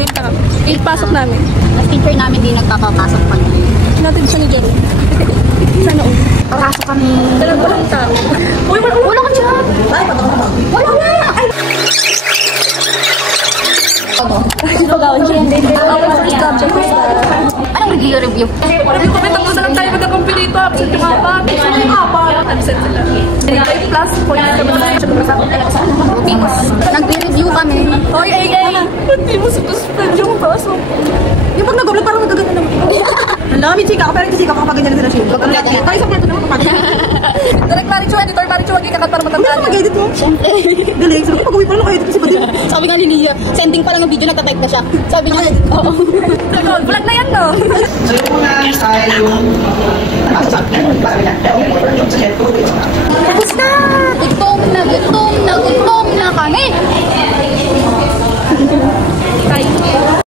late na kami. 8 pasok namin. Mas teacher namin di nagpapapasok pa. Natin siya ni Jerry. Sana all. Pasok kami. Talagang walang tao. Uy, Wala ka dyan. Wala na. Ay. Pagawin siya. Anong review? May tapos na lang tayo magkakumpilito. Absent yung apat. Absent sila. 5 plus points kami na siya kasama. Nag-review kami. Hoy, ay! Hindi mo suspend yung pasok. Yung pag nag-vlog parang magaganda naman. Alam, may chika ako, pero hindi chika ako kapag ganyan na sila. Tayo sa plato naman kapag. Direct Marichu, editor Marichu, wag ikakat para matandaan. Ano mag-edit mo? Siyempre. Galing, sabi ko pag-uwi pa lang naka-edit kasi ba din? Sabi nga ni Lia, sending pa lang ng video, nagtatype na siya. Sabi niya, oo. Vlog na yan, no? So yung una ay yung Tapos na! Gutom na kami!